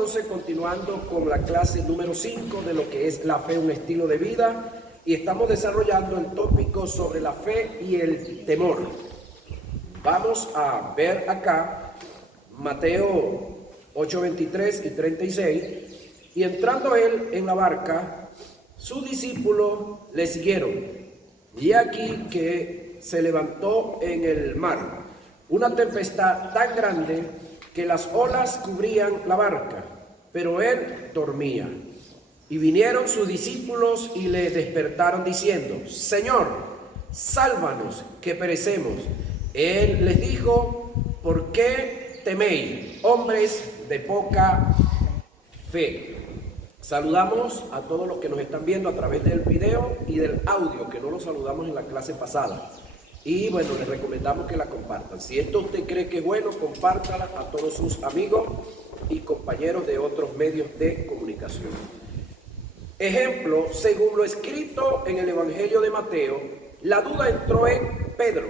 entonces continuando con la clase número 5 de lo que es la fe, un estilo de vida, y estamos desarrollando el tópico sobre la fe y el temor. Vamos a ver acá Mateo 8:23 y 36, y entrando él en la barca, sus discípulos le siguieron, y aquí que se levantó en el mar una tempestad tan grande que las olas cubrían la barca, pero él dormía. Y vinieron sus discípulos y le despertaron diciendo: Señor, sálvanos, que perecemos. Él les dijo: ¿por qué teméis, hombres de poca fe? Saludamos a todos los que nos están viendo a través del video y del audio, que no los saludamos en la clase pasada. Y bueno, les recomendamos que la compartan. Si esto usted cree que es bueno, compártala a todos sus amigos y compañeros de otros medios de comunicación. Ejemplo, según lo escrito en el Evangelio de Mateo, la duda entró en Pedro,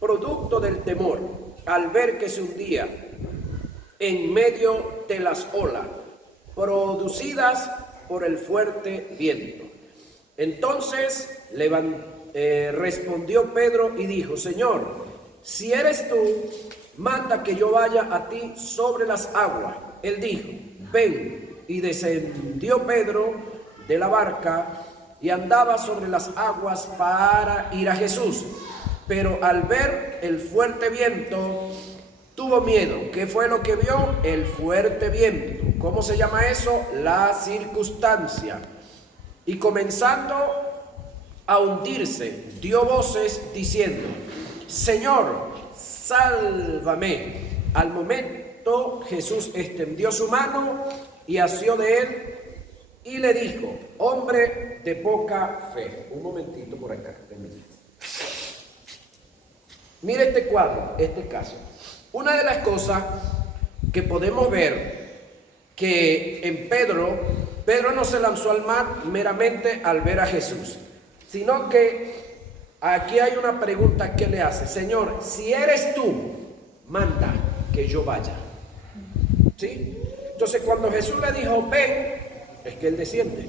producto del temor, al ver que se hundía en medio de las olas, producidas por el fuerte viento. Entonces respondió Pedro y dijo: Señor, si eres tú, manda que yo vaya a ti sobre las aguas. Él dijo: ven. Y descendió Pedro de la barca y andaba sobre las aguas para ir a Jesús. Pero al ver el fuerte viento, tuvo miedo. ¿Qué fue lo que vio? El fuerte viento. ¿Cómo se llama eso? La circunstancia. Y comenzando a hundirse, dio voces diciendo: Señor, sálvame. Al momento Jesús extendió su mano y asió de él y le dijo: hombre de poca fe. Un momentito por acá. Mire este cuadro, este caso. Una de las cosas que podemos ver que en Pedro no se lanzó al mar meramente al ver a Jesús, sino que aquí hay una pregunta que le hace: Señor, si eres tú, manda que yo vaya. ¿Sí? Entonces cuando Jesús le dijo ven, es que él desciende.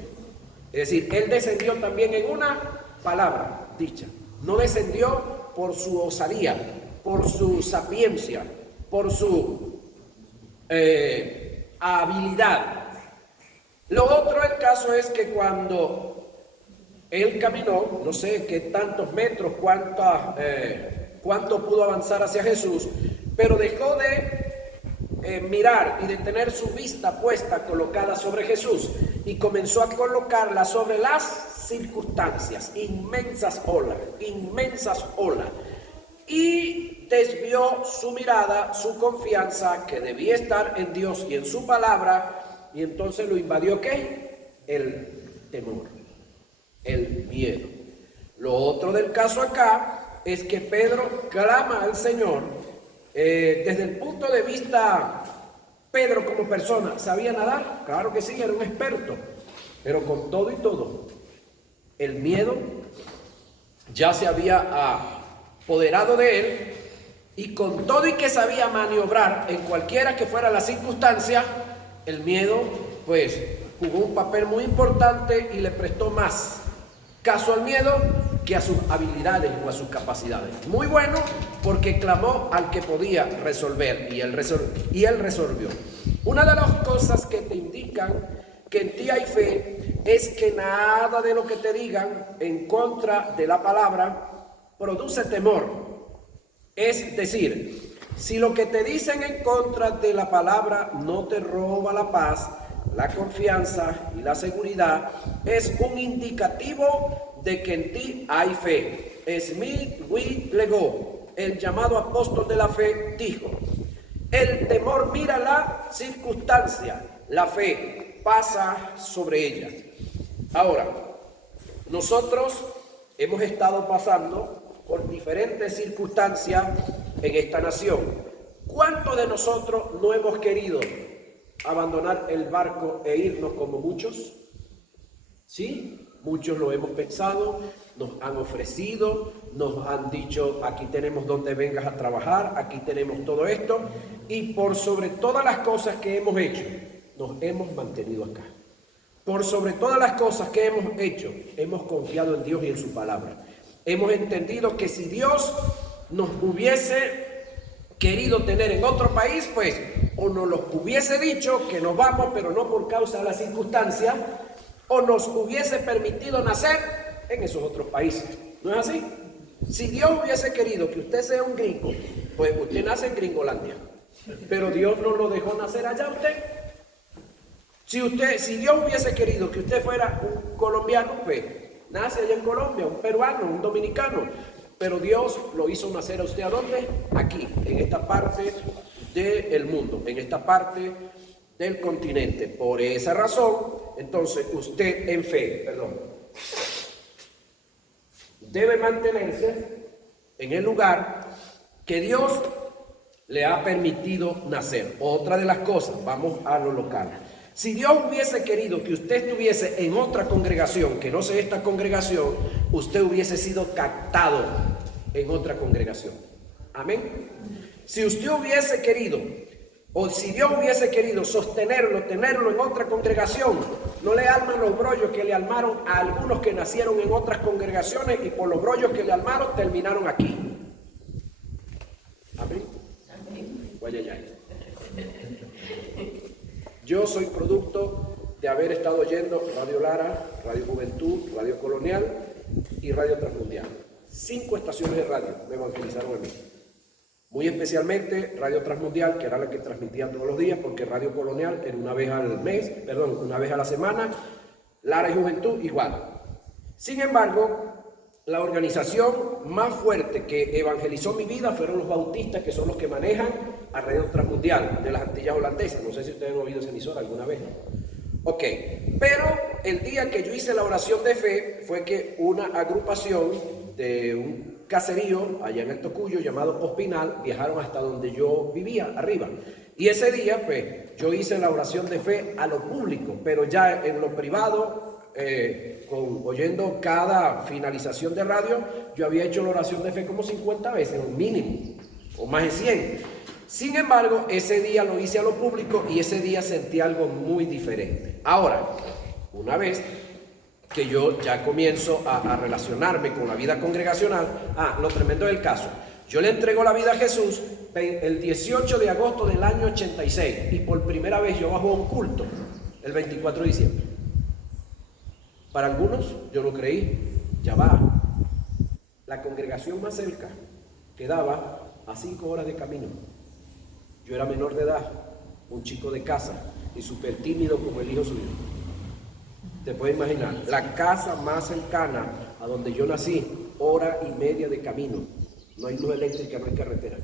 Es decir, él descendió también en una palabra dicha. No descendió por su osadía, por su sapiencia, por su habilidad. Lo otro del caso es que cuando él caminó, no sé qué tantos metros, cuánto pudo avanzar hacia Jesús, pero dejó de mirar y de tener su vista puesta, colocada sobre Jesús, y comenzó a colocarla sobre las circunstancias, inmensas olas, y desvió su mirada, su confianza, que debía estar en Dios y en su palabra, y entonces lo invadió ¿qué? El temor, el miedo. Lo otro del caso acá es que Pedro clama al Señor. Desde el punto de vista, Pedro como persona, ¿sabía nadar? Claro que sí, era un experto, pero con todo y todo, el miedo ya se había apoderado de él, y con todo y que sabía maniobrar en cualquiera que fuera la circunstancia, el miedo pues jugó un papel muy importante y le prestó más caso al miedo que a sus habilidades o a sus capacidades. Muy bueno, porque clamó al que podía resolver, y él resolvió. Una de las cosas que te indican que en ti hay fe es que nada de lo que te digan en contra de la palabra produce temor. Es decir, si lo que te dicen en contra de la palabra no te roba la paz, la confianza y la seguridad, es un indicativo de que en ti hay fe. Smith Wigglesworth, el llamado apóstol de la fe, dijo: el temor mira la circunstancia, la fe pasa sobre ella. Ahora, nosotros hemos estado pasando por diferentes circunstancias en esta nación. ¿Cuántos de nosotros no hemos querido abandonar el barco e irnos como muchos? ¿Sí? Muchos lo hemos pensado, nos han ofrecido, nos han dicho: aquí tenemos donde vengas a trabajar, aquí tenemos todo esto, y por sobre todas las cosas que hemos hecho, nos hemos mantenido acá. Por sobre todas las cosas que hemos hecho, hemos confiado en Dios y en su palabra. Hemos entendido que si Dios nos hubiese querido tener en otro país, pues o nos lo hubiese dicho que nos vamos, pero no por causa de las circunstancias, o nos hubiese permitido nacer en esos otros países. ¿No es así? Si Dios hubiese querido que usted sea un gringo, pues usted nace en Gringolandia, pero Dios no lo dejó nacer allá usted. Si Dios hubiese querido que usted fuera un colombiano, pues nace allá en Colombia, un peruano, un dominicano, pero Dios lo hizo nacer a usted ¿a dónde? Aquí, en esta parte del mundo, en esta parte del continente. Por esa razón, entonces usted en fe, debe mantenerse en el lugar que Dios le ha permitido nacer. Otra de las cosas, vamos a lo local. Si Dios hubiese querido que usted estuviese en otra congregación que no sea esta congregación, usted hubiese sido captado en otra congregación. Amén. Si usted hubiese querido, o si Dios hubiese querido sostenerlo, tenerlo en otra congregación, no le arman los brollos que le armaron a algunos que nacieron en otras congregaciones y por los brollos que le armaron terminaron aquí. Amén. Yo soy producto de haber estado oyendo Radio Lara, Radio Juventud, Radio Colonial y Radio Transmundial. 5 estaciones de radio me evangelizaron a mí. Muy especialmente Radio Transmundial, que era la que transmitía todos los días, porque Radio Colonial era una vez al mes, una vez a la semana. Lara y Juventud igual. Sin embargo, la organización más fuerte que evangelizó mi vida fueron los bautistas, que son los que manejan a Radio Transmundial de las Antillas Holandesas. No sé si ustedes han oído esa emisora alguna vez. Ok, pero el día que yo hice la oración de fe fue que una agrupación de un caserío allá en el Tocuyo llamado Ospinal viajaron hasta donde yo vivía, arriba. Y ese día, pues, yo hice la oración de fe a lo público, pero ya en lo privado, oyendo cada finalización de radio, yo había hecho la oración de fe como 50 veces, un mínimo, o más de 100. Sin embargo, ese día lo hice a lo público y ese día sentí algo muy diferente. Ahora, una vez que yo ya comienzo a relacionarme con la vida congregacional, lo tremendo del caso, yo le entrego la vida a Jesús el 18 de agosto del año 86 y por primera vez yo bajo a un culto el 24 de diciembre. Para algunos yo lo creí, ya va. La congregación más cerca quedaba a 5 horas de camino. Yo era menor de edad, un chico de casa y súper tímido como el hijo suyo. Te puedes imaginar, la casa más cercana a donde yo nací, 1:30 de camino. No hay luz eléctrica, no hay carretera.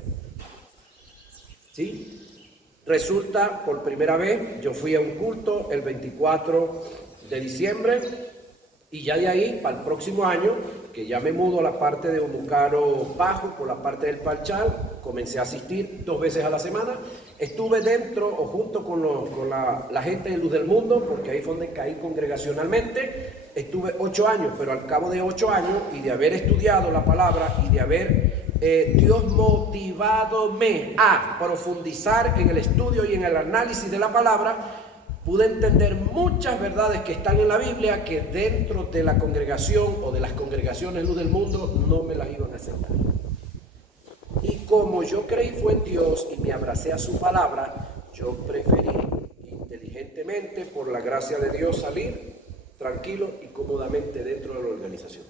¿Sí? Resulta, por primera vez, yo fui a un culto el 24 de diciembre y ya de ahí, para el próximo año, que ya me mudo a la parte de Onucaro Bajo, por la parte del Palchal, comencé a asistir 2 veces a la semana. Estuve dentro o junto con la gente de Luz del Mundo, porque ahí fue donde caí congregacionalmente. Estuve 8 años, pero al cabo de 8 años y de haber estudiado la palabra y de haber Dios motivadome a profundizar en el estudio y en el análisis de la palabra, pude entender muchas verdades que están en la Biblia que dentro de la congregación o de las congregaciones Luz del Mundo no me las iban a aceptar. Y como yo creí fue en Dios y me abracé a su palabra, yo preferí inteligentemente, por la gracia de Dios, salir tranquilo y cómodamente dentro de la organización.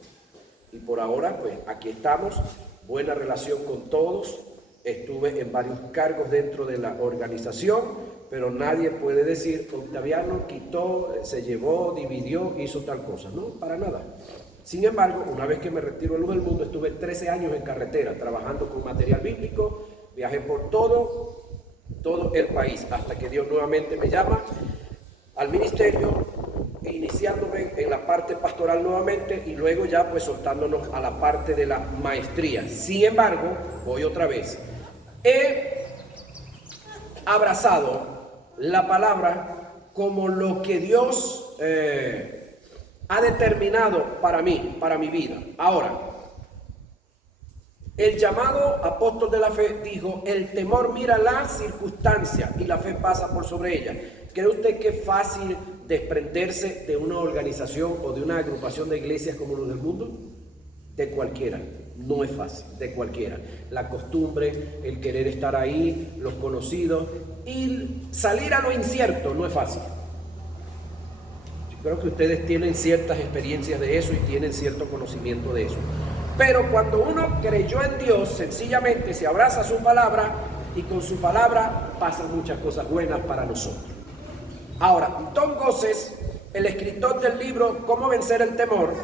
Y por ahora, pues aquí estamos, buena relación con todos. Estuve en varios cargos dentro de la organización, pero nadie puede decir que Octaviano quitó, se llevó, dividió, hizo tal cosa. No, para nada. Sin embargo, una vez que me retiro de Luz del Mundo, estuve 13 años en carretera, trabajando con material bíblico, viajé por todo el país, hasta que Dios nuevamente me llama al ministerio, iniciándome en la parte pastoral nuevamente y luego ya pues soltándonos a la parte de la maestría. Sin embargo, voy otra vez. He abrazado la palabra como lo que Dios ha determinado para mí, para mi vida. Ahora, el llamado apóstol de la fe dijo: el temor mira la circunstancia y la fe pasa por sobre ella. ¿Cree usted que es fácil desprenderse de una organización o de una agrupación de iglesias como los del mundo? De cualquiera. No es fácil, de cualquiera. La costumbre, el querer estar ahí, los conocidos y salir a lo incierto no es fácil. Yo creo que ustedes tienen ciertas experiencias de eso y tienen cierto conocimiento de eso. Pero cuando uno creyó en Dios, sencillamente se abraza a su palabra y con su palabra pasan muchas cosas buenas para nosotros. Ahora, Tom Gosses, el escritor del libro Cómo vencer el temor,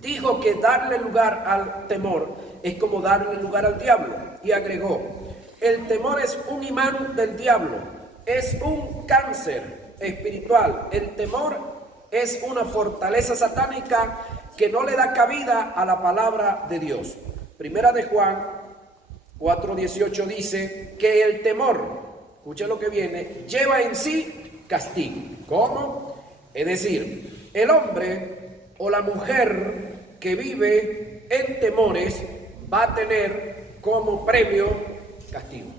dijo que darle lugar al temor es como darle lugar al diablo, y agregó: el temor es un imán del diablo, es un cáncer espiritual. El temor es una fortaleza satánica que no le da cabida a la palabra de Dios. Primera de Juan 4:18 dice que el temor, escuchen lo que viene, lleva en sí castigo. ¿Cómo? Es decir, el hombre o la mujer que vive en temores va a tener como premio castigo.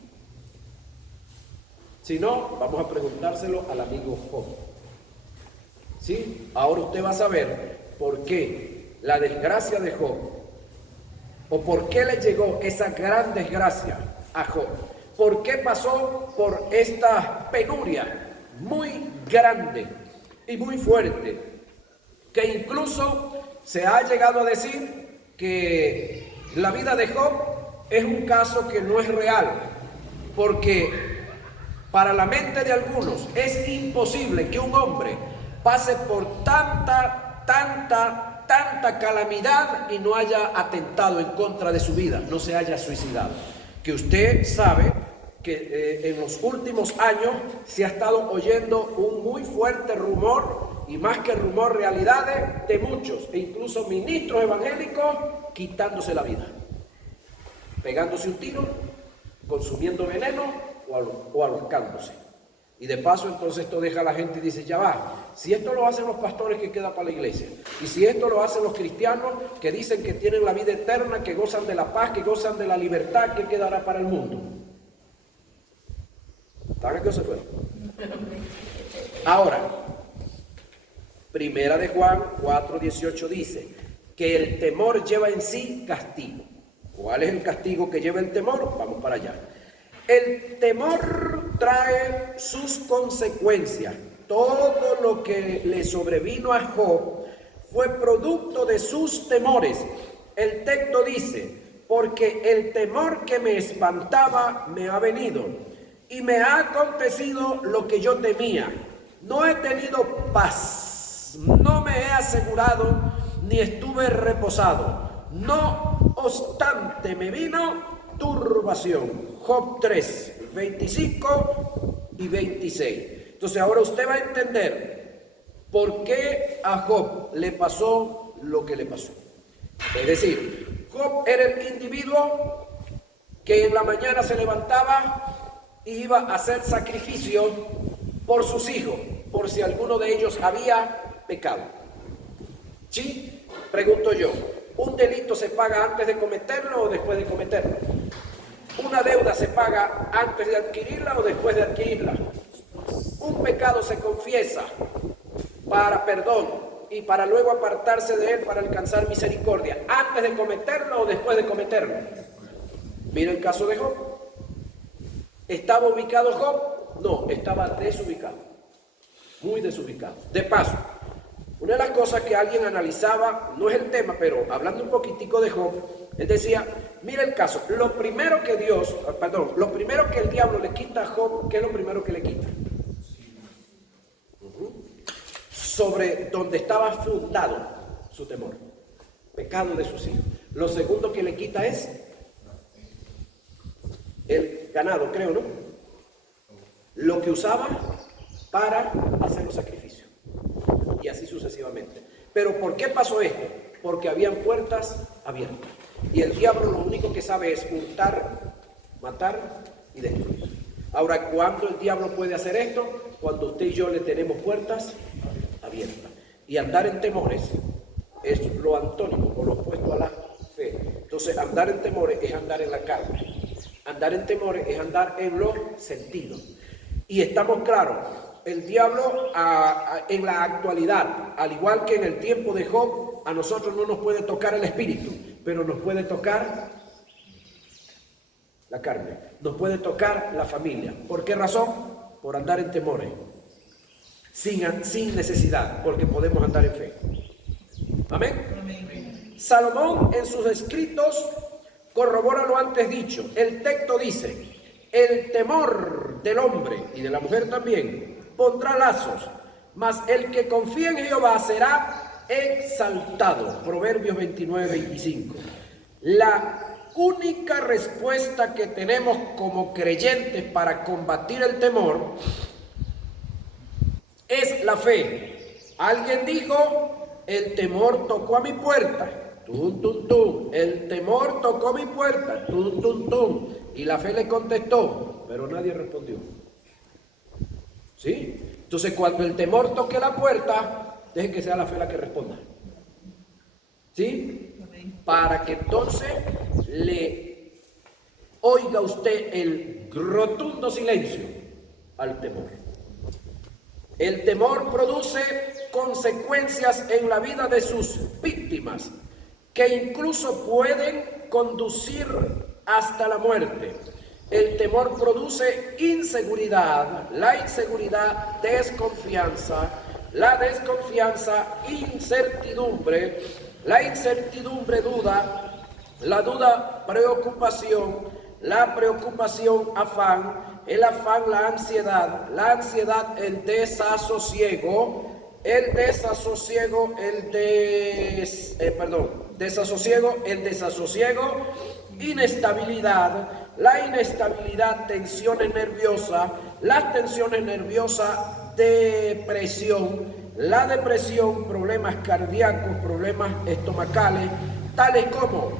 Si no, vamos a preguntárselo al amigo Job. ¿Sí? Ahora usted va a saber por qué la desgracia de Job, o por qué le llegó esa gran desgracia a Job. ¿Por qué pasó por esta penuria muy grande y muy fuerte? Que incluso se ha llegado a decir que la vida de Job es un caso que no es real, porque para la mente de algunos es imposible que un hombre pase por tanta calamidad y no haya atentado en contra de su vida, no se haya suicidado. Que usted sabe que en los últimos años se ha estado oyendo un muy fuerte rumor, y más que rumor, realidades de muchos, e incluso ministros evangélicos, quitándose la vida, pegándose un tiro, consumiendo veneno o ahorcándose. Y de paso, entonces esto deja a la gente y dice: ya va, si esto lo hacen los pastores, ¿qué queda para la iglesia? Y si esto lo hacen los cristianos que dicen que tienen la vida eterna, que gozan de la paz, que gozan de la libertad, ¿qué quedará para el mundo? ¿Saben qué se fue? Ahora, Primera de Juan 4:18 dice que el temor lleva en sí castigo. ¿Cuál es el castigo que lleva el temor? Vamos para allá. El temor trae sus consecuencias. Todo lo que le sobrevino a Job fue producto de sus temores. El texto dice: porque el temor que me espantaba me ha venido, y me ha acontecido lo que yo temía. No he tenido paz, no me he asegurado, ni estuve reposado. No obstante me vino turbación. Job 3, 25 y 26. Entonces ahora usted va a entender por qué a Job le pasó lo que le pasó. Es decir, Job era el individuo que en la mañana se levantaba y iba a hacer sacrificio por sus hijos, por si alguno de ellos había pecado. ¿Sí? Pregunto yo, ¿un delito se paga antes de cometerlo o después de cometerlo? ¿Una deuda se paga antes de adquirirla o después de adquirirla? ¿Un pecado se confiesa para perdón y para luego apartarse de él para alcanzar misericordia antes de cometerlo o después de cometerlo? Mira el caso de Job. ¿Estaba ubicado Job? No, estaba desubicado, muy desubicado. De paso, una de las cosas que alguien analizaba, no es el tema, pero hablando un poquitico de Job, él decía: mira el caso, lo primero que el diablo le quita a Job, ¿qué es lo primero que le quita? Sobre donde estaba fundado su temor, pecado de sus hijos. Lo segundo que le quita es el ganado, creo, ¿no? Lo que usaba para hacer los sacrificios. Y así sucesivamente. Pero ¿por qué pasó esto? Porque habían puertas abiertas. Y el diablo lo único que sabe es hurtar, matar y destruir. Ahora, ¿cuándo el diablo puede hacer esto? Cuando usted y yo le tenemos puertas abiertas. Y andar en temores es lo antónimo o lo opuesto a la fe. Entonces, andar en temores es andar en la carne. Andar en temores es andar en los sentidos. Y estamos claros el diablo en la actualidad, al igual que en el tiempo de Job, a nosotros no nos puede tocar el espíritu, pero nos puede tocar la carne, nos puede tocar la familia. ¿Por qué razón? Por andar en temores, sin necesidad, porque podemos andar en fe. Amén. Salomón en sus escritos corrobora lo antes dicho. El texto dice: el temor del hombre y de la mujer también pondrá lazos, mas el que confía en Jehová será exaltado. Proverbios 29-25. La única respuesta que tenemos como creyentes para combatir el temor es la fe. Alguien dijo: el temor tocó a mi puerta. Tum, tum, tum. El temor tocó mi puerta. Tum, tum, tum. Y la fe le contestó, pero nadie respondió. ¿Sí? Entonces, cuando el temor toque la puerta, deje que sea la fe la que responda. ¿Sí? Para que entonces le oiga usted el rotundo silencio al temor. El temor produce consecuencias en la vida de sus víctimas, que incluso pueden conducir hasta la muerte. El temor produce inseguridad, la inseguridad, desconfianza, la desconfianza, incertidumbre, la incertidumbre, duda, la duda, preocupación, la preocupación, afán, el afán, la ansiedad, el desasosiego, inestabilidad, la inestabilidad, tensiones nerviosas, las tensiones nerviosas, depresión, la depresión, problemas cardíacos, problemas estomacales, tales como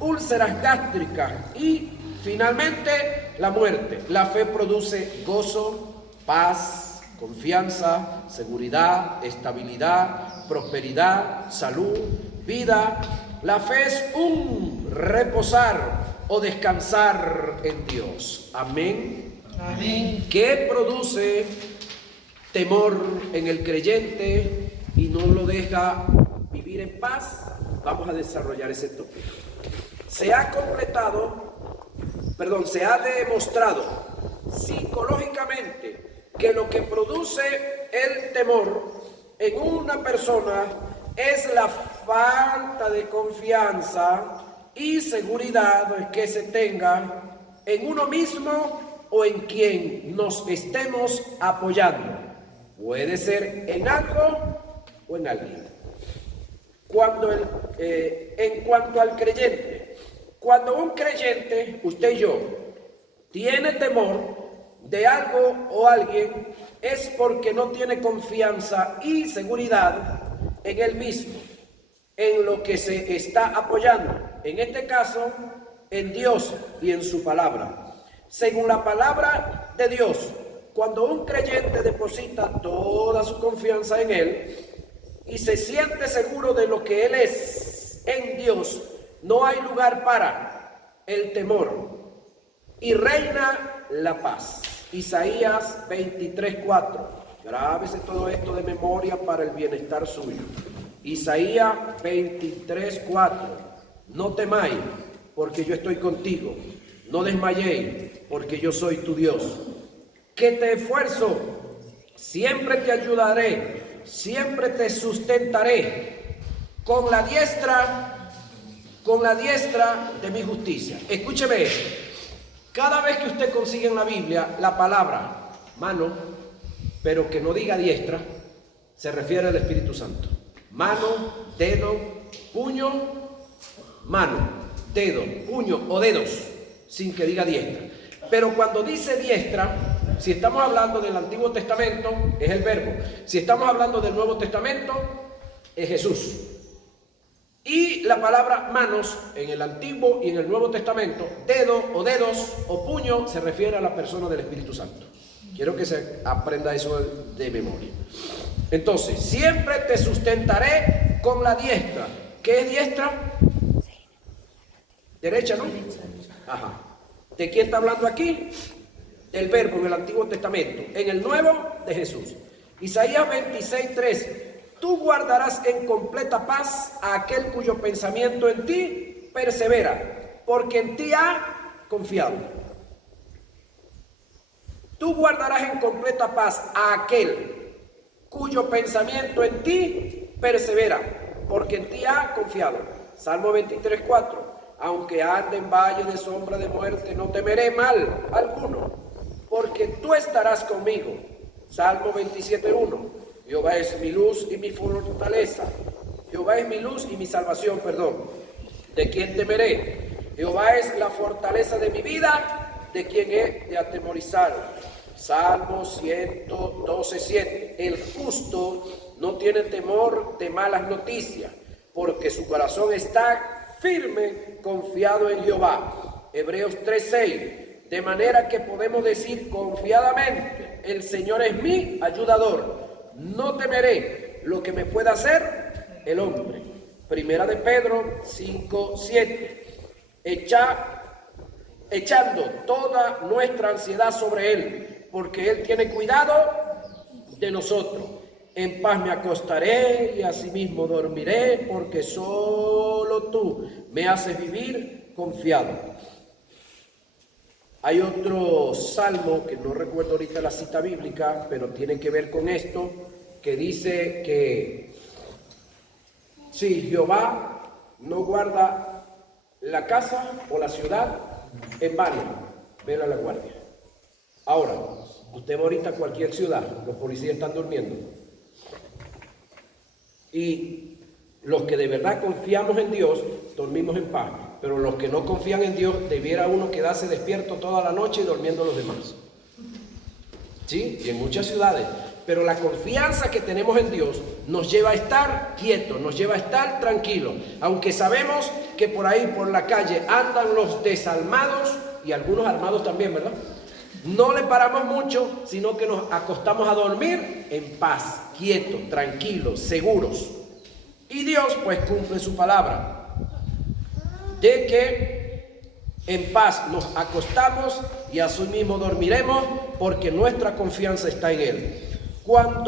úlceras gástricas y finalmente la muerte. La fe produce gozo, paz, confianza, seguridad, estabilidad, prosperidad, salud, vida. La fe es un reposar o descansar en Dios. Amén. Amén. ¿Qué produce temor en el creyente y no lo deja vivir en paz? Vamos a desarrollar ese tópico. Se ha demostrado psicológicamente que lo que produce el temor en una persona es la falta de confianza y seguridad que se tenga en uno mismo o en quien nos estemos apoyando. Puede ser en algo o en alguien. En cuanto al creyente, cuando un creyente, usted y yo, tiene temor de algo o alguien, es porque no tiene confianza y seguridad en él mismo, en lo que se está apoyando, en este caso, en Dios y en su palabra. Según la palabra de Dios, cuando un creyente deposita toda su confianza en Él y se siente seguro de lo que Él es en Dios, no hay lugar para el temor y reina la paz. Isaías 23:4. Grábese todo esto de memoria para el bienestar suyo. Isaías 23:4. No temáis, porque yo estoy contigo. No desmayéis, porque yo soy tu Dios. Que te esfuerzo, siempre te ayudaré, siempre te sustentaré con la diestra de mi justicia. Escúcheme esto. Cada vez que usted consigue en la Biblia la palabra mano, pero que no diga diestra, se refiere al Espíritu Santo. Mano, dedo, puño, mano, dedo, puño o dedos, sin que diga diestra. Pero cuando dice diestra, si estamos hablando del Antiguo Testamento, es el verbo. Si estamos hablando del Nuevo Testamento, es Jesús. Y la palabra manos en el Antiguo y en el Nuevo Testamento, dedo o dedos o puño, se refiere a la persona del Espíritu Santo. Quiero que se aprenda eso de memoria. Entonces, siempre te sustentaré con la diestra. ¿Qué es diestra? Derecha, ¿no? Ajá. ¿De quién está hablando aquí? Del verbo en el Antiguo Testamento. En el Nuevo, de Jesús. Isaías 26:3. Tú guardarás en completa paz a aquel cuyo pensamiento en ti persevera, porque en ti ha confiado. Tú guardarás en completa paz a aquel cuyo pensamiento en ti persevera, porque en ti ha confiado. Salmo 23:4. Aunque ande en valle de sombra de muerte, no temeré mal alguno, porque tú estarás conmigo. Salmo 27:1. Jehová es mi luz y mi fortaleza. Jehová es mi luz y mi salvación, ¿De quién temeré? Jehová es la fortaleza de mi vida, ¿de quién he de atemorizar? Salmo 112:7. El justo no tiene temor de malas noticias, porque su corazón está firme, confiado en Jehová. Hebreos 3:6. De manera que podemos decir confiadamente, el Señor es mi ayudador. No temeré lo que me pueda hacer el hombre. Primera de Pedro 5:7. Echando toda nuestra ansiedad sobre Él, porque Él tiene cuidado de nosotros. En paz me acostaré y asimismo dormiré, porque solo tú me haces vivir confiado. Hay otro salmo, que no recuerdo ahorita la cita bíblica, pero tiene que ver con esto, que dice que si Jehová no guarda la casa o la ciudad, en vano vela la guardia. Ahora, usted va ahorita a cualquier ciudad, los policías están durmiendo. Y los que de verdad confiamos en Dios, dormimos en paz. Pero los que no confían en Dios, debiera uno quedarse despierto toda la noche y durmiendo los demás. ¿Sí? Y en muchas ciudades. Pero la confianza que tenemos en Dios nos lleva a estar quietos, nos lleva a estar tranquilos. Aunque sabemos que por ahí, por la calle, andan los desalmados y algunos armados también, ¿verdad? No le paramos mucho, sino que nos acostamos a dormir en paz, quietos, tranquilos, seguros. Y Dios pues cumple su palabra, de que en paz nos acostamos y así mismo dormiremos, porque nuestra confianza está en Él. ¿Cuál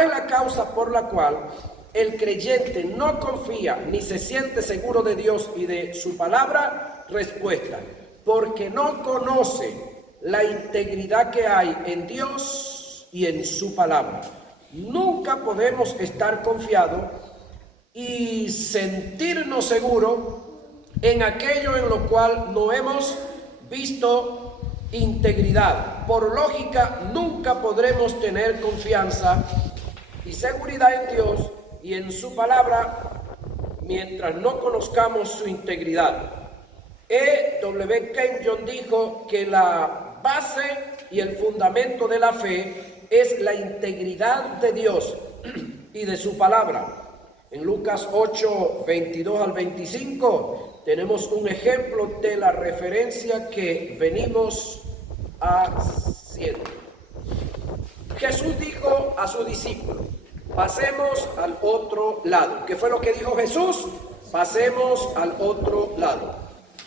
es la causa por la cual el creyente no confía ni se siente seguro de Dios y de su palabra? Respuesta: porque no conoce la integridad que hay en Dios y en su palabra. Nunca podemos estar confiados y sentirnos seguros en aquello en lo cual no hemos visto integridad. Por lógica, nunca podremos tener confianza y seguridad en Dios y en su palabra mientras no conozcamos su integridad. W. Kenyon dijo que la base y el fundamento de la fe es la integridad de Dios y de su palabra. En Lucas 8, 22 al 25 tenemos un ejemplo de la referencia que venimos haciendo. Jesús dijo a sus discípulos: pasemos al otro lado. ¿Qué fue lo que dijo Jesús? Pasemos al otro lado.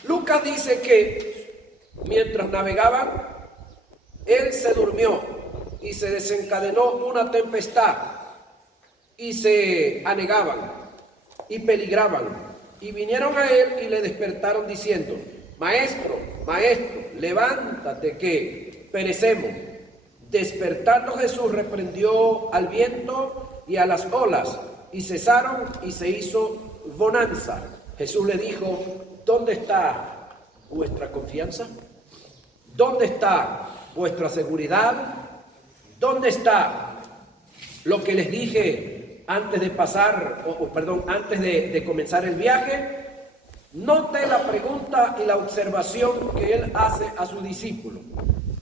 Lucas dice que mientras navegaban, Él se durmió y se desencadenó una tempestad. Y se anegaban y peligraban, y vinieron a Él y le despertaron diciendo: Maestro, Maestro, levántate que perecemos. Despertando Jesús reprendió al viento y a las olas, y cesaron y se hizo bonanza. Jesús le dijo: ¿dónde está vuestra confianza? ¿Dónde está vuestra seguridad? ¿Dónde está lo que les dije antes de antes de comenzar el viaje? Note la pregunta y la observación que Él hace a sus discípulos.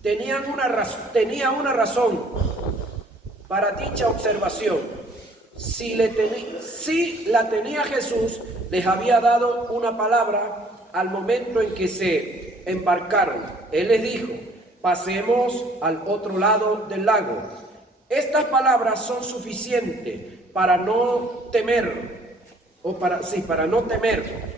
Tenía una razón para dicha observación. Si la tenía Jesús, les había dado una palabra al momento en que se embarcaron. Él les dijo: pasemos al otro lado del lago. Estas palabras son suficientes para no temer, para no temer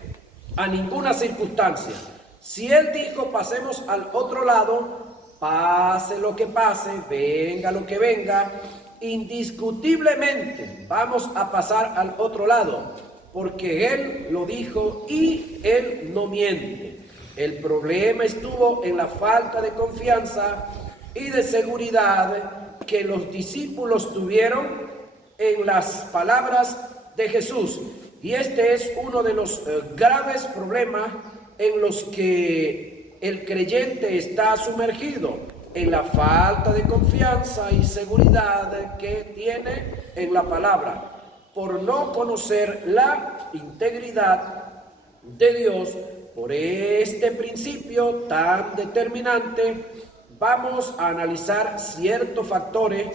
a ninguna circunstancia. Si Él dijo pasemos al otro lado, pase lo que pase, venga lo que venga, indiscutiblemente vamos a pasar al otro lado, porque Él lo dijo y Él no miente. El problema estuvo en la falta de confianza y de seguridad que los discípulos tuvieron en las palabras de Jesús. Y este es uno de los graves problemas en los que el creyente está sumergido, en la falta de confianza y seguridad que tiene en la palabra, por no conocer la integridad de Dios. Por este principio tan determinante, vamos a analizar ciertos factores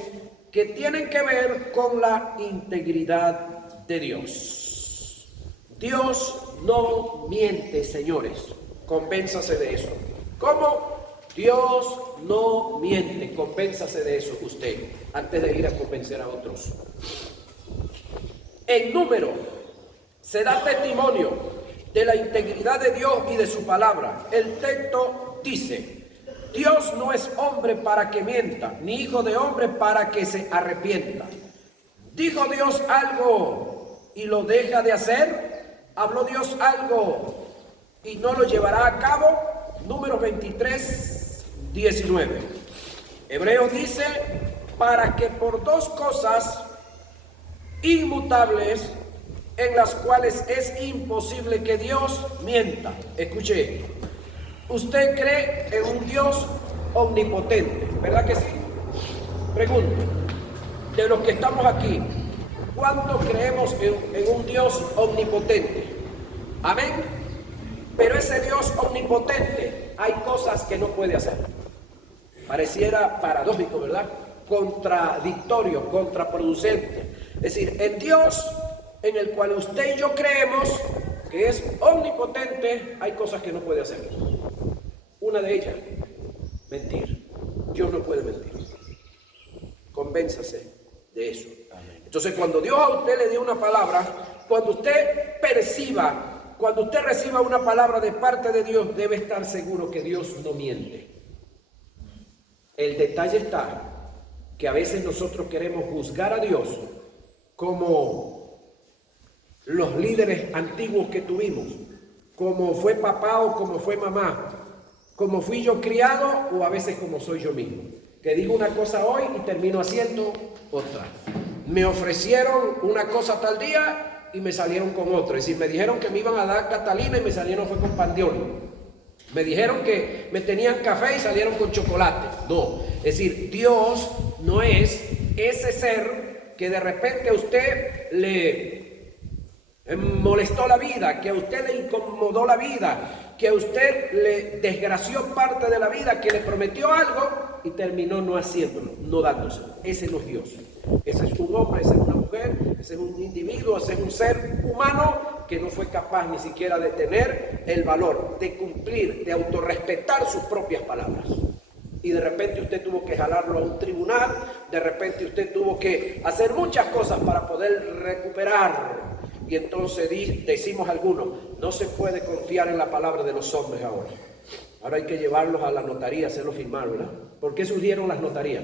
que tienen que ver con la integridad de Dios. Dios no miente, señores. Convénzase de eso. ¿Cómo? Dios no miente. Convénzase de eso usted, antes de ir a convencer a otros. En Número se da testimonio de la integridad de Dios y de su palabra. El texto dice: Dios no es hombre para que mienta, ni hijo de hombre para que se arrepienta. ¿Dijo Dios algo y lo deja de hacer? ¿Habló Dios algo y no lo llevará a cabo? Números 23, 19. Hebreos dice: para que por dos cosas inmutables, en las cuales es imposible que Dios mienta. Escuche esto. Usted cree en un Dios omnipotente, ¿verdad que sí? Pregunto, de los que estamos aquí, ¿cuánto creemos en un Dios omnipotente? Amén. Pero ese Dios omnipotente, hay cosas que no puede hacer. Pareciera paradójico, ¿verdad? Contradictorio, contraproducente. Es decir, el Dios en el cual usted y yo creemos que es omnipotente, hay cosas que no puede hacer. Una de ellas, mentir. Dios no puede mentir. Convénzase de eso. Entonces, cuando Dios a usted le dio una palabra, cuando usted perciba, cuando usted reciba una palabra de parte de Dios, debe estar seguro que Dios no miente. El detalle está que a veces nosotros queremos juzgar a Dios como los líderes antiguos que tuvimos, como fue papá o como fue mamá, como fui yo criado o a veces como soy yo mismo, que digo una cosa hoy y termino haciendo otra. Me ofrecieron una cosa tal día y me salieron con otra. Es decir, me dijeron que me iban a dar Catalina y me salieron fue con Pandión. Me dijeron que me tenían café y salieron con chocolate. No, es decir, Dios no es ese ser que de repente a usted le molestó la vida, que a usted le incomodó la vida, que a usted le desgració parte de la vida, que le prometió algo y terminó no haciéndolo, no dándoselo. Ese no es Dios. Ese es un hombre, ese es una mujer, ese es un individuo, ese es un ser humano que no fue capaz ni siquiera de tener el valor de cumplir, de autorrespetar sus propias palabras. Y de repente usted tuvo que jalarlo a un tribunal, de repente usted tuvo que hacer muchas cosas para poder recuperar. Y entonces decimos algunos, no se puede confiar en la palabra de los hombres ahora. Ahora hay que llevarlos a la notaría, hacerlos firmar, ¿verdad? ¿Por qué surgieron las notarías?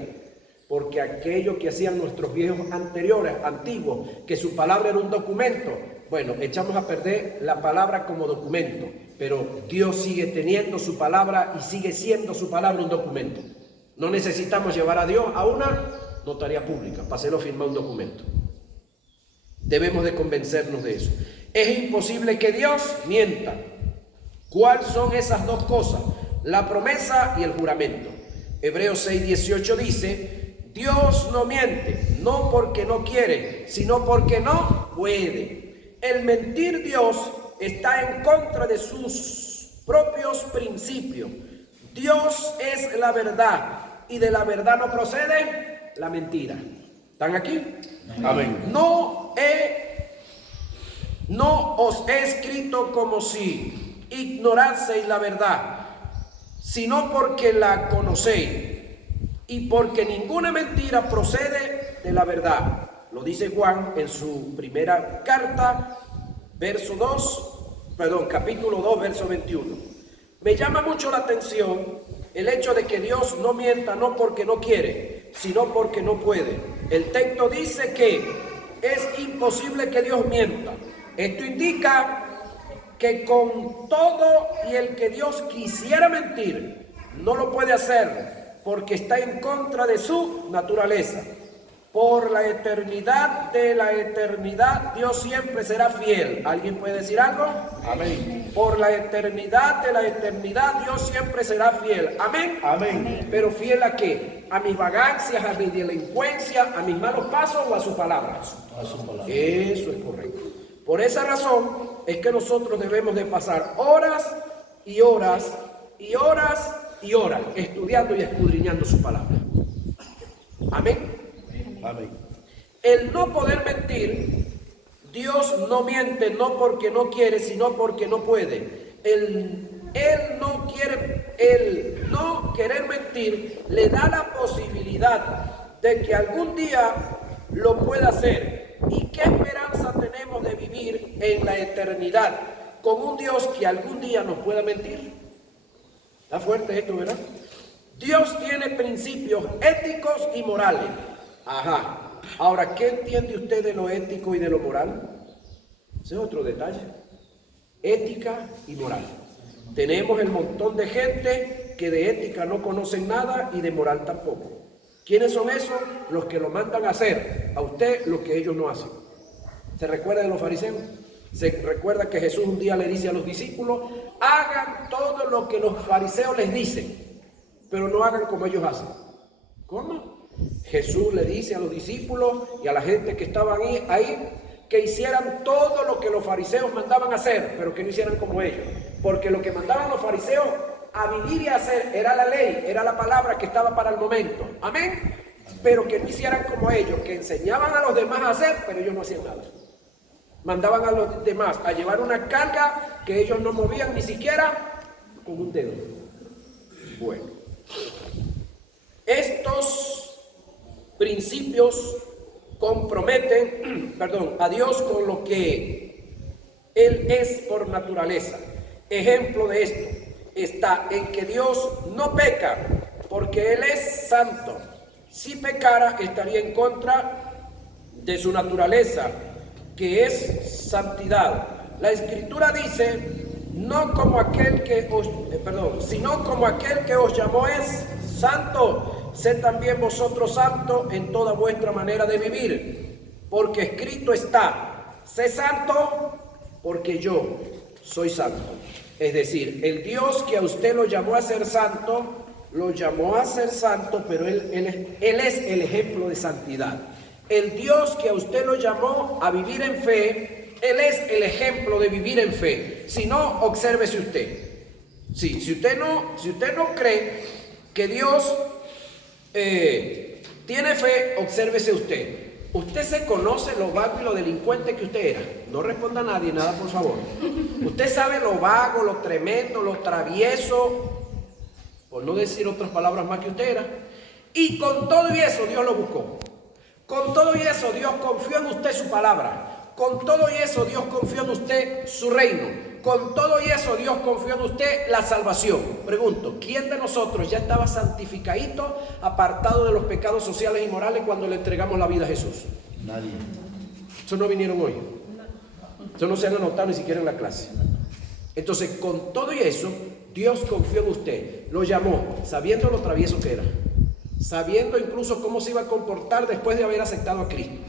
Porque aquello que hacían nuestros viejos anteriores, antiguos, que su palabra era un documento, bueno, echamos a perder la palabra como documento, pero Dios sigue teniendo su palabra y sigue siendo su palabra un documento. No necesitamos llevar a Dios a una notaría pública para hacerlo firmar un documento. Debemos de convencernos de eso. Es imposible que Dios mienta. ¿Cuáles son esas dos cosas? La promesa y el juramento. Hebreos 6:18 dice: Dios no miente, no porque no quiere, sino porque no puede. El mentir Dios está en contra de sus propios principios. Dios es la verdad y de la verdad no procede la mentira. ¿Están aquí? Amén. No os he escrito como si ignoraseis la verdad, sino porque la conocéis y porque ninguna mentira procede de la verdad. Lo dice Juan en su primera carta, capítulo 2, verso 21. Me llama mucho la atención El hecho de que Dios no mienta no porque no quiere, sino porque no puede. El texto dice que es imposible que Dios mienta. Esto indica que con todo y el que Dios quisiera mentir, no lo puede hacer porque está en contra de su naturaleza. Por la eternidad de la eternidad, Dios siempre será fiel. ¿Alguien puede decir algo? Amén. Por la eternidad de la eternidad, Dios siempre será fiel. Amén. Amén. ¿Pero fiel a qué? ¿A mis vagancias, a mi delincuencia, a mis malos pasos o a su palabra? A su palabra. Eso es correcto. Por esa razón es que nosotros debemos de pasar horas y horas y horas y horas estudiando y escudriñando su palabra. Amén. Amén. El no poder mentir, Dios no miente no porque no quiere, sino porque no puede. El no querer mentir le da la posibilidad de que algún día lo pueda hacer. ¿Y qué esperanza tenemos de vivir en la eternidad con un Dios que algún día nos pueda mentir? Está fuerte esto, ¿verdad? Dios tiene principios éticos y morales. Ajá. Ahora, ¿qué entiende usted de lo ético y de lo moral? Ese es otro detalle. Ética y moral. Tenemos el montón de gente que de ética no conocen nada y de moral tampoco. ¿Quiénes son esos? Los que lo mandan a hacer a usted lo que ellos no hacen. ¿Se recuerda de los fariseos? Se recuerda que Jesús un día le dice a los discípulos: hagan todo lo que los fariseos les dicen, pero no hagan como ellos hacen. ¿Cómo? Jesús le dice a los discípulos y a la gente que estaban ahí que hicieran todo lo que los fariseos mandaban hacer, pero que no hicieran como ellos. Porque lo que mandaban los fariseos a vivir y a hacer era la ley, era la palabra que estaba para el momento. Amén. Pero que no hicieran como ellos, que enseñaban a los demás a hacer, pero ellos no hacían nada. Mandaban a los demás a llevar una carga que ellos no movían ni siquiera con un dedo. Bueno, estos principios comprometen, a Dios con lo que Él es por naturaleza. Ejemplo de esto está en que Dios no peca porque Él es santo. Si pecara, estaría en contra de su naturaleza, que es santidad. La Escritura dice: no como aquel que sino como aquel que os llamó es santo. Sed también vosotros santos en toda vuestra manera de vivir, porque escrito está: sé santo porque yo soy santo. Es decir, el Dios que a usted lo llamó a ser santo, lo llamó a ser santo, pero Él es el ejemplo de santidad. El Dios que a usted lo llamó a vivir en fe, Él es el ejemplo de vivir en fe. Si no, obsérvese usted. Sí, si usted no cree que Dios tiene fe, obsérvese usted. ¿Usted se conoce lo vago y lo delincuente que usted era? No responda a nadie nada, por favor. ¿Usted sabe lo vago, lo tremendo, lo travieso, por no decir otras palabras más que usted era? Y con todo y eso Dios lo buscó. Con todo y eso Dios confió en usted su palabra. Con todo y eso Dios confió en usted su reino. Con todo y eso Dios confió en usted la salvación. Pregunto, ¿quién de nosotros ya estaba santificadito, apartado de los pecados sociales y morales cuando le entregamos la vida a Jesús? Nadie. Eso no vinieron hoy. Eso no se han anotado ni siquiera en la clase. Entonces, con todo y eso, Dios confió en usted. Lo llamó, sabiendo lo travieso que era. Sabiendo incluso cómo se iba a comportar después de haber aceptado a Cristo.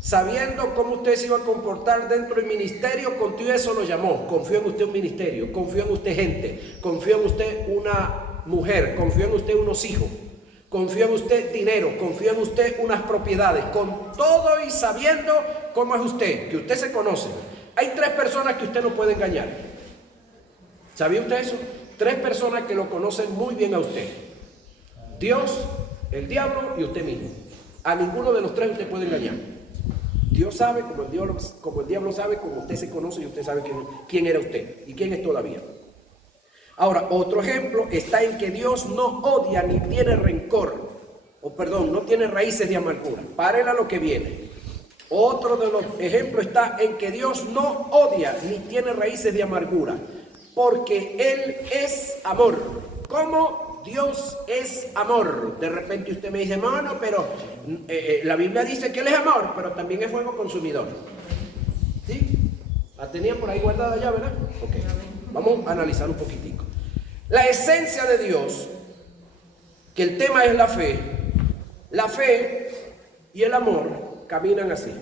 Sabiendo cómo usted se iba a comportar dentro del ministerio, con todo eso lo llamó. Confió en usted un ministerio, confió en usted gente, confió en usted una mujer, confió en usted unos hijos, confió en usted dinero, confió en usted unas propiedades, con todo y sabiendo cómo es usted, que usted se conoce. Hay 3 personas que usted no puede engañar. ¿Sabía usted eso? 3 personas que lo conocen muy bien a usted: Dios, el diablo y usted mismo. A ninguno de los 3 usted puede engañar. Dios sabe, como el diablo sabe, como usted se conoce y usted sabe quién era usted y quién es todavía. Ahora, otro ejemplo está en que Dios no odia ni tiene rencor, no tiene raíces de amargura. Párela lo que viene. Otro de los ejemplos está en que Dios no odia ni tiene raíces de amargura, porque Él es amor. ¿Cómo Dios es amor? De repente usted me dice, no, pero la Biblia dice que Él es amor, pero también es fuego consumidor. ¿Sí? La tenía por ahí guardada ya, ¿verdad? Ok, vamos a analizar un poquitico. La esencia de Dios, que el tema es la fe y el amor caminan así,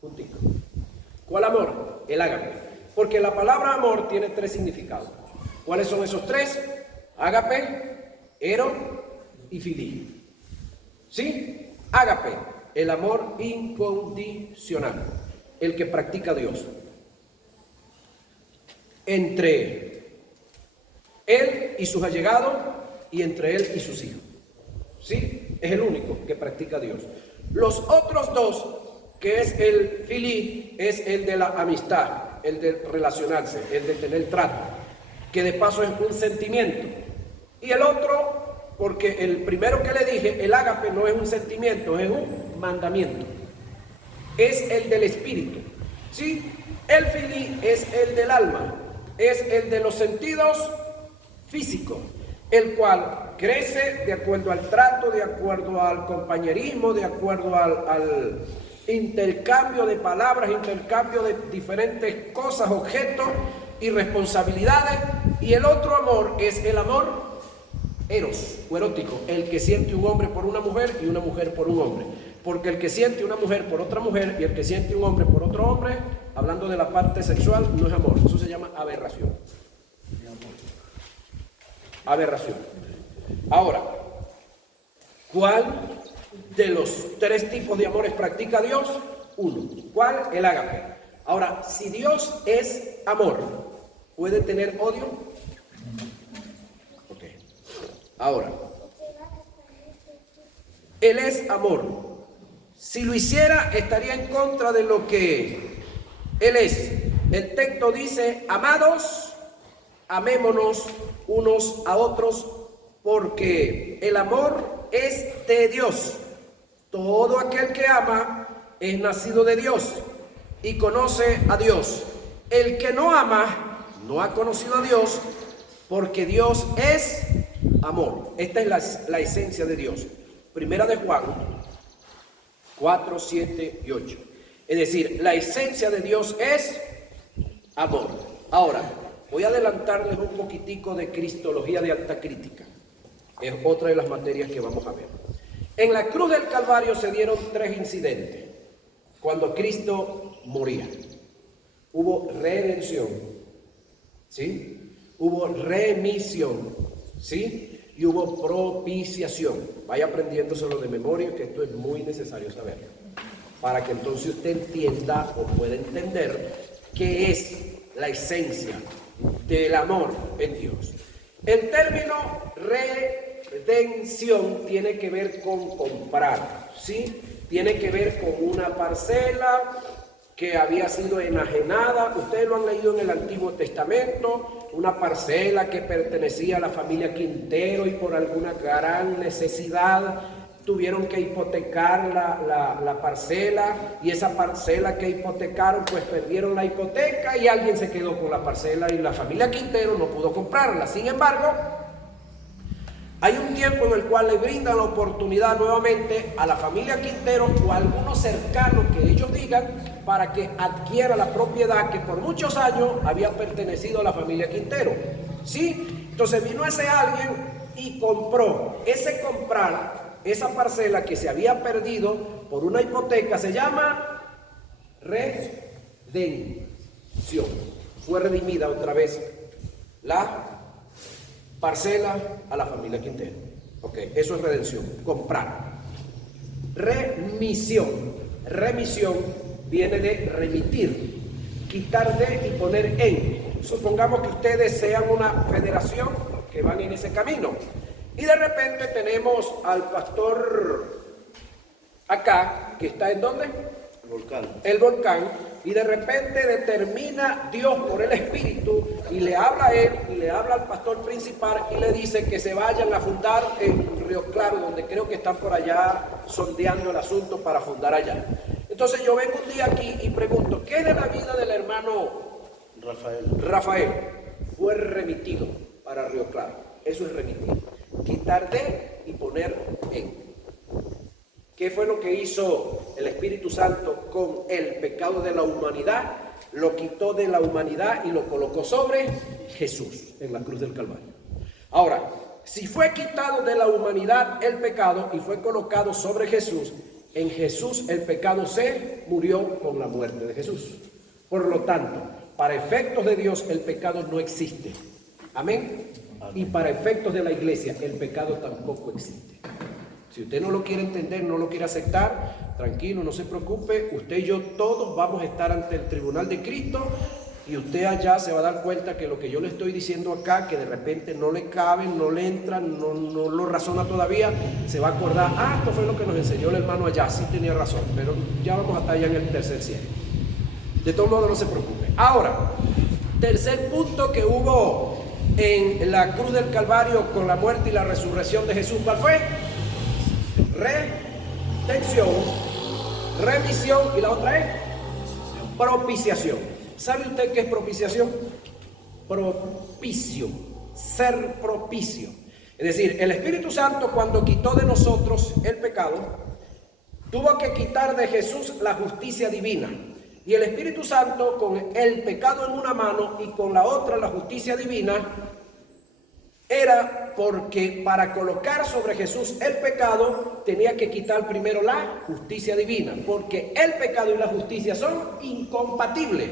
juntico. ¿Cuál amor? El ágape. Porque la palabra amor tiene tres significados. ¿Cuáles son esos tres? Ágape, ero y filí. ¿Sí? Ágape, el amor incondicional, el que practica Dios. Entre Él y sus allegados y entre Él y sus hijos. ¿Sí? Es el único que practica Dios. Los otros dos, que es el filí, es el de la amistad, el de relacionarse, el de tener trato, que de paso es un sentimiento. Y el otro, porque el primero que le dije, el ágape, no es un sentimiento, es un mandamiento. Es el del espíritu. ¿Sí? El filí es el del alma, es el de los sentidos físicos, el cual crece de acuerdo al trato, de acuerdo al compañerismo, de acuerdo al intercambio de palabras, intercambio de diferentes cosas, objetos y responsabilidades. Y el otro amor es el amor eros o erótico, el que siente un hombre por una mujer y una mujer por un hombre. Porque el que siente una mujer por otra mujer y el que siente un hombre por otro hombre, hablando de la parte sexual, no es amor, eso se llama aberración. Aberración. Ahora, ¿cuál de los tres tipos de amores practica Dios? Uno. ¿Cuál? El ágape. Ahora, si Dios es amor, ¿puede tener odio? Ok. Ahora, Él es amor. Si lo hiciera, estaría en contra de lo que Él es. El texto dice, amados, amémonos unos a otros, porque el amor es de Dios. Todo aquel que ama es nacido de Dios y conoce a Dios. El que no ama no ha conocido a Dios, porque Dios es amor. Esta es la esencia de Dios. Primera de Juan 4, 7 y 8. Es decir, la esencia de Dios es amor. Ahora, voy a adelantarles un poquitico de cristología de alta crítica. Es otra de las materias que vamos a ver. En la cruz del Calvario se dieron tres incidentes cuando Cristo moría. Hubo redención, ¿sí? Hubo remisión, ¿sí? Y hubo propiciación. Vaya aprendiéndoselo de memoria, que esto es muy necesario saberlo, para que entonces usted entienda o pueda entender qué es la esencia del amor en Dios. El término redención tiene que ver con comprar, ¿sí? Tiene que ver con una parcela que había sido enajenada. Ustedes lo han leído en el Antiguo Testamento, una parcela que pertenecía a la familia Quintero y por alguna gran necesidad tuvieron que hipotecar la parcela, y esa parcela que hipotecaron, pues perdieron la hipoteca y alguien se quedó con la parcela y la familia Quintero no pudo comprarla. Sin embargo, hay un tiempo en el cual le brindan la oportunidad nuevamente a la familia Quintero o a algunos cercanos que ellos digan, para que adquiera la propiedad que por muchos años había pertenecido a la familia Quintero. ¿Sí? Entonces vino ese alguien y compró. Ese comprar esa parcela que se había perdido por una hipoteca se llama redención. Fue redimida otra vez la parcela a la familia Quintero. Ok, eso es redención, comprar. Remisión. Remisión viene de remitir, quitar de y poner en. Supongamos que ustedes sean una federación que van en ese camino. Y de repente tenemos al pastor acá, que está ¿en dónde? El volcán. El volcán. Y de repente determina Dios por el Espíritu y le habla a él y le habla al pastor principal y le dice que se vayan a fundar en Río Claro, donde creo que están por allá sondeando el asunto para fundar allá. Entonces yo vengo un día aquí y pregunto, ¿qué es de la vida del hermano Rafael? Rafael? Fue remitido para Río Claro. Eso es remitir. Quitar de y poner en. ¿Qué fue lo que hizo el Espíritu Santo con el pecado de la humanidad? Lo quitó de la humanidad y lo colocó sobre Jesús en la cruz del Calvario. Ahora, si fue quitado de la humanidad el pecado y fue colocado sobre Jesús, en Jesús el pecado se murió con la muerte de Jesús. Por lo tanto, para efectos de Dios el pecado no existe. Amén. Y para efectos de la iglesia el pecado tampoco existe. Si usted no lo quiere entender, no lo quiere aceptar, tranquilo, no se preocupe. Usted y yo todos vamos a estar ante el tribunal de Cristo y usted allá se va a dar cuenta que lo que yo le estoy diciendo acá, que de repente no le cabe, no le entra, no lo razona todavía, se va a acordar, esto fue lo que nos enseñó el hermano allá, sí tenía razón, pero ya vamos a estar allá en el tercer cielo. De todo modo, no se preocupe. Ahora, tercer punto que hubo en la cruz del Calvario con la muerte y la resurrección de Jesús, ¿cuál fue? Redención, remisión y la otra es propiciación. ¿Sabe usted qué es propiciación? Propicio, ser propicio. Es decir, el Espíritu Santo cuando quitó de nosotros el pecado, tuvo que quitar de Jesús la justicia divina. Y el Espíritu Santo con el pecado en una mano y con la otra la justicia divina, era porque para colocar sobre Jesús el pecado tenía que quitar primero la justicia divina, porque el pecado y la justicia son incompatibles.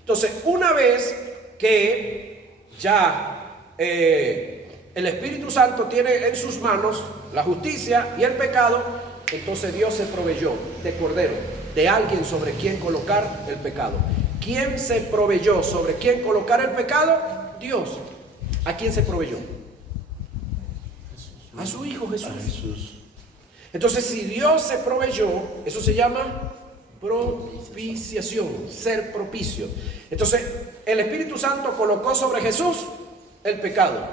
Entonces, una vez que ya el Espíritu Santo tiene en sus manos la justicia y el pecado, entonces Dios se proveyó de cordero, de alguien sobre quien colocar el pecado. ¿Quién se proveyó sobre quien colocar el pecado? Dios. ¿A quién se proveyó? A su Hijo Jesús. Entonces, si Dios se proveyó, eso se llama propiciación, ser propicio. Entonces, el Espíritu Santo colocó sobre Jesús el pecado,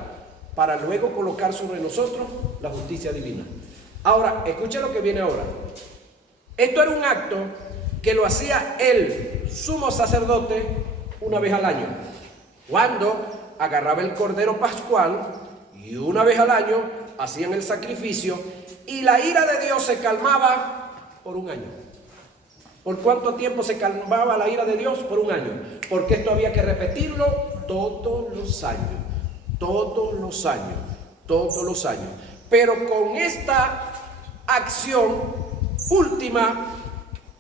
para luego colocar sobre nosotros la justicia divina. Ahora, escuche lo que viene ahora. Esto era un acto que lo hacía el sumo sacerdote una vez al año, cuando agarraba el cordero pascual y una vez al año hacían el sacrificio y la ira de Dios se calmaba por un año. ¿Por cuánto tiempo se calmaba la ira de Dios? Por un año. Porque esto había que repetirlo todos los años, todos los años, todos los años. Pero con esta acción última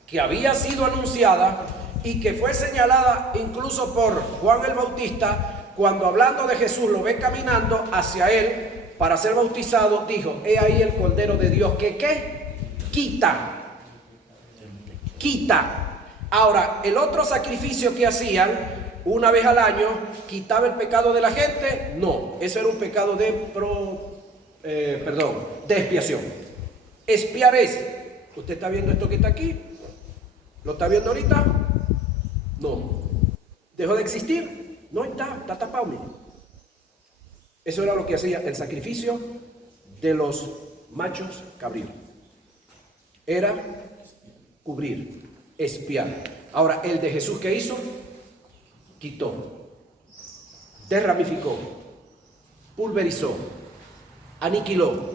que había sido anunciada y que fue señalada incluso por Juan el Bautista, cuando hablando de Jesús lo ve caminando hacia él para ser bautizado, dijo: he ahí el Cordero de Dios que ¿qué? Quita. Ahora, el otro sacrificio que hacían una vez al año, ¿quitaba el pecado de la gente? No, eso era un pecado de expiación. Expiar es, ¿usted está viendo esto que está aquí? ¿Lo está viendo ahorita? No. ¿Dejó de existir? No, está tapado, mire. Eso era lo que hacía el sacrificio de los machos cabríos. Era cubrir, expiar. Ahora, el de Jesús, ¿qué hizo? Quitó, derramificó, pulverizó, aniquiló,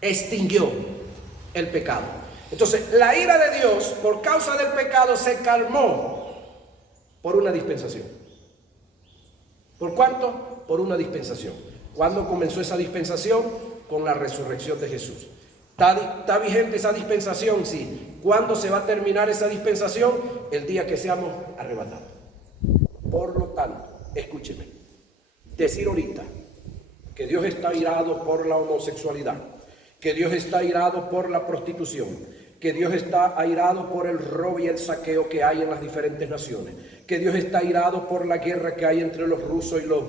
extinguió el pecado. Entonces, la ira de Dios por causa del pecado se calmó por una dispensación. ¿Por cuánto? Por una dispensación. ¿Cuándo comenzó esa dispensación? Con la resurrección de Jesús. ¿Está vigente esa dispensación? Sí. ¿Cuándo se va a terminar esa dispensación? El día que seamos arrebatados. Por lo tanto, escúcheme, decir ahorita que Dios está irado por la homosexualidad, que Dios está airado por la prostitución, que Dios está airado por el robo y el saqueo que hay en las diferentes naciones, que Dios está airado por la guerra que hay entre los rusos y los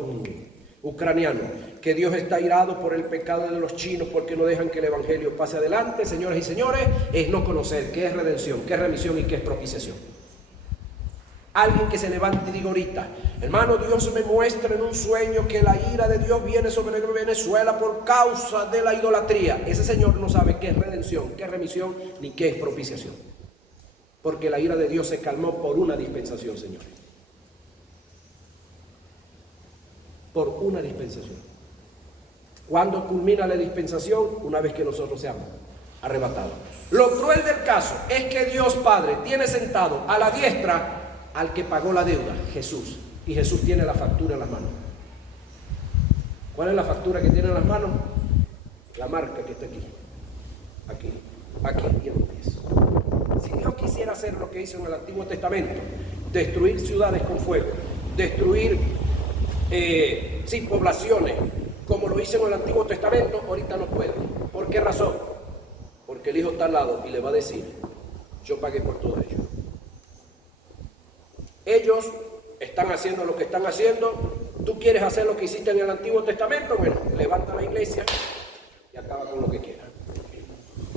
ucranianos, que Dios está airado por el pecado de los chinos porque no dejan que el evangelio pase adelante, señoras y señores, es no conocer qué es redención, qué es remisión y qué es propiciación. Alguien que se levante y diga ahorita: hermano, Dios me muestra en un sueño que la ira de Dios viene sobre Venezuela por causa de la idolatría. Ese señor no sabe qué es redención, qué es remisión, ni qué es propiciación. Porque la ira de Dios se calmó por una dispensación, señores. Por una dispensación. ¿Cuándo culmina la dispensación? Una vez que nosotros seamos arrebatados. Lo cruel del caso es que Dios Padre tiene sentado a la diestra al que pagó la deuda, Jesús. Y Jesús tiene la factura en las manos. ¿Cuál es la factura que tiene en las manos? La marca que está aquí. Aquí y en los pies. Si Dios quisiera hacer lo que hizo en el Antiguo Testamento, destruir ciudades con fuego, destruir poblaciones, como lo hizo en el Antiguo Testamento, ahorita no puede. ¿Por qué razón? Porque el Hijo está al lado y le va a decir, yo pagué por todo ello. Ellos están haciendo lo que están haciendo. ¿Tú quieres hacer lo que hiciste en el Antiguo Testamento? Bueno, levanta la iglesia y acaba con lo que quiera.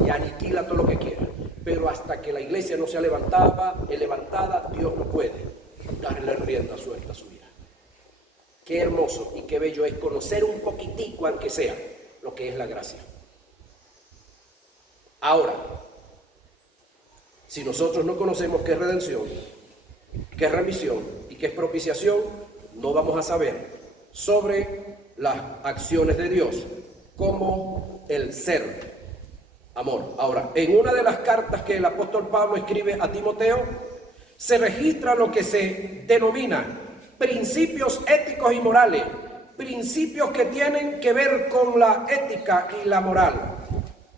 Y aniquila todo lo que quiera. Pero hasta que la iglesia no sea levantada, Dios no puede darle rienda suelta a su vida. Qué hermoso y qué bello es conocer un poquitico, aunque sea, lo que es la gracia. Ahora, si nosotros no conocemos qué es redención, qué es remisión y qué es propiciación, no vamos a saber sobre las acciones de Dios como el ser amor. Ahora, en una de las cartas que el apóstol Pablo escribe a Timoteo, se registra lo que se denomina principios éticos y morales, principios que tienen que ver con la ética y la moral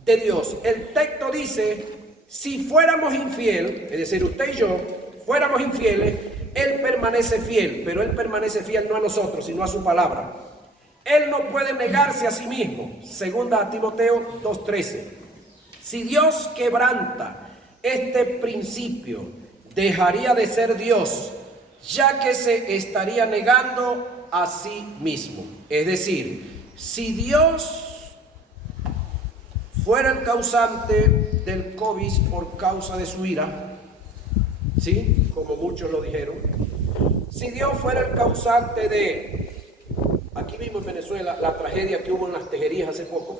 de Dios. El texto dice, si fuéramos infieles, es decir, usted y yo, fuéramos infieles, Él permanece fiel, pero Él permanece fiel no a nosotros, sino a su palabra. Él no puede negarse a sí mismo, segunda a Timoteo 2:13. Si Dios quebranta este principio, dejaría de ser Dios, ya que se estaría negando a sí mismo. Es decir, si Dios fuera el causante del COVID por causa de su ira, ¿sí? Como muchos lo dijeron, si Dios fuera el causante de, aquí mismo en Venezuela, la tragedia que hubo en las tejerías hace poco,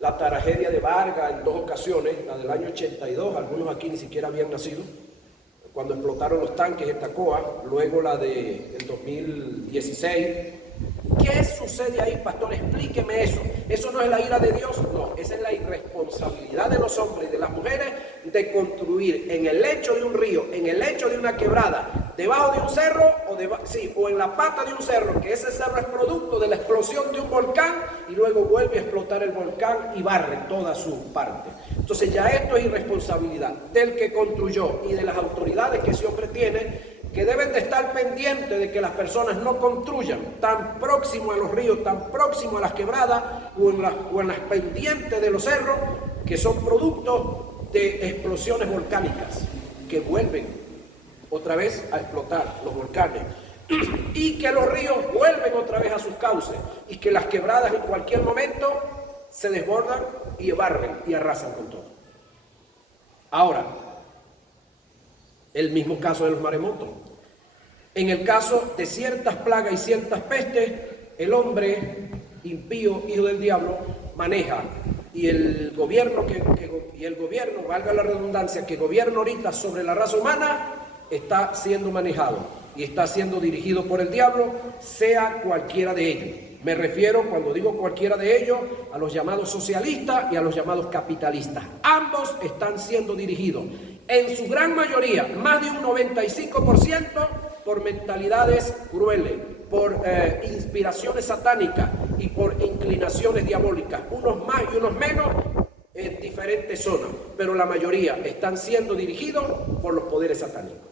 la tragedia de Vargas en 2 ocasiones, la del año 82, algunos aquí ni siquiera habían nacido, cuando explotaron los tanques en Tacoa, luego la del 2016. ¿Qué sucede ahí, pastor? Explíqueme eso. ¿Eso no es la ira de Dios? No, esa es la irresponsabilidad de los hombres y de las mujeres de construir en el lecho de un río, en el lecho de una quebrada, debajo de un cerro o en la pata de un cerro, que ese cerro es producto de la explosión de un volcán y luego vuelve a explotar el volcán y barre toda su parte. Entonces ya esto es irresponsabilidad del que construyó y de las autoridades que ese hombre tiene, que deben de estar pendientes de que las personas no construyan tan próximo a los ríos, tan próximo a las quebradas o en las pendientes de los cerros, que son productos de explosiones volcánicas que vuelven otra vez a explotar los volcanes y que los ríos vuelven otra vez a sus cauces y que las quebradas en cualquier momento se desbordan y barren y arrasan con todo. Ahora, el mismo caso de los maremotos. En el caso de ciertas plagas y ciertas pestes, el hombre impío, hijo del diablo, maneja. Y el gobierno, valga la redundancia, que gobierna ahorita sobre la raza humana, está siendo manejado y está siendo dirigido por el diablo, sea cualquiera de ellos. Me refiero, cuando digo cualquiera de ellos, a los llamados socialistas y a los llamados capitalistas. Ambos están siendo dirigidos, en su gran mayoría, más de un 95%, por mentalidades crueles, por inspiraciones satánicas y por inclinaciones diabólicas. Unos más y unos menos en diferentes zonas, pero la mayoría están siendo dirigidos por los poderes satánicos.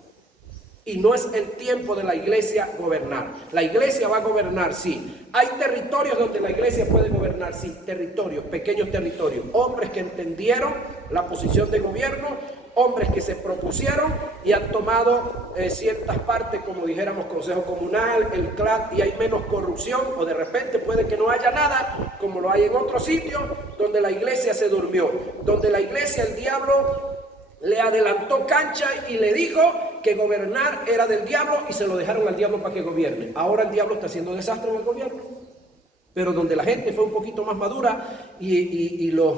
Y no es el tiempo de la iglesia gobernar. La iglesia va a gobernar, sí. Hay territorios donde la iglesia puede gobernar, sí. Territorios, pequeños territorios. Hombres que entendieron la posición de gobierno, hombres que se propusieron y han tomado ciertas partes, como dijéramos, Consejo Comunal, el CLAT, y hay menos corrupción, o de repente puede que no haya nada, como lo hay en otros sitios, donde la iglesia se durmió, donde la iglesia, el diablo le adelantó cancha y le dijo que gobernar era del diablo y se lo dejaron al diablo para que gobierne. Ahora el diablo está haciendo desastre en el gobierno. Pero donde la gente fue un poquito más madura y los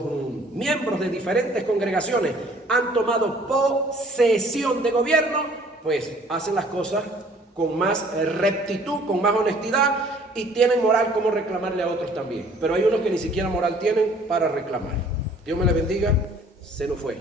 miembros de diferentes congregaciones han tomado posesión de gobierno, pues hacen las cosas con más rectitud, con más honestidad, y tienen moral como reclamarle a otros también. Pero hay unos que ni siquiera moral tienen para reclamar. Dios me le bendiga. Se nos fue.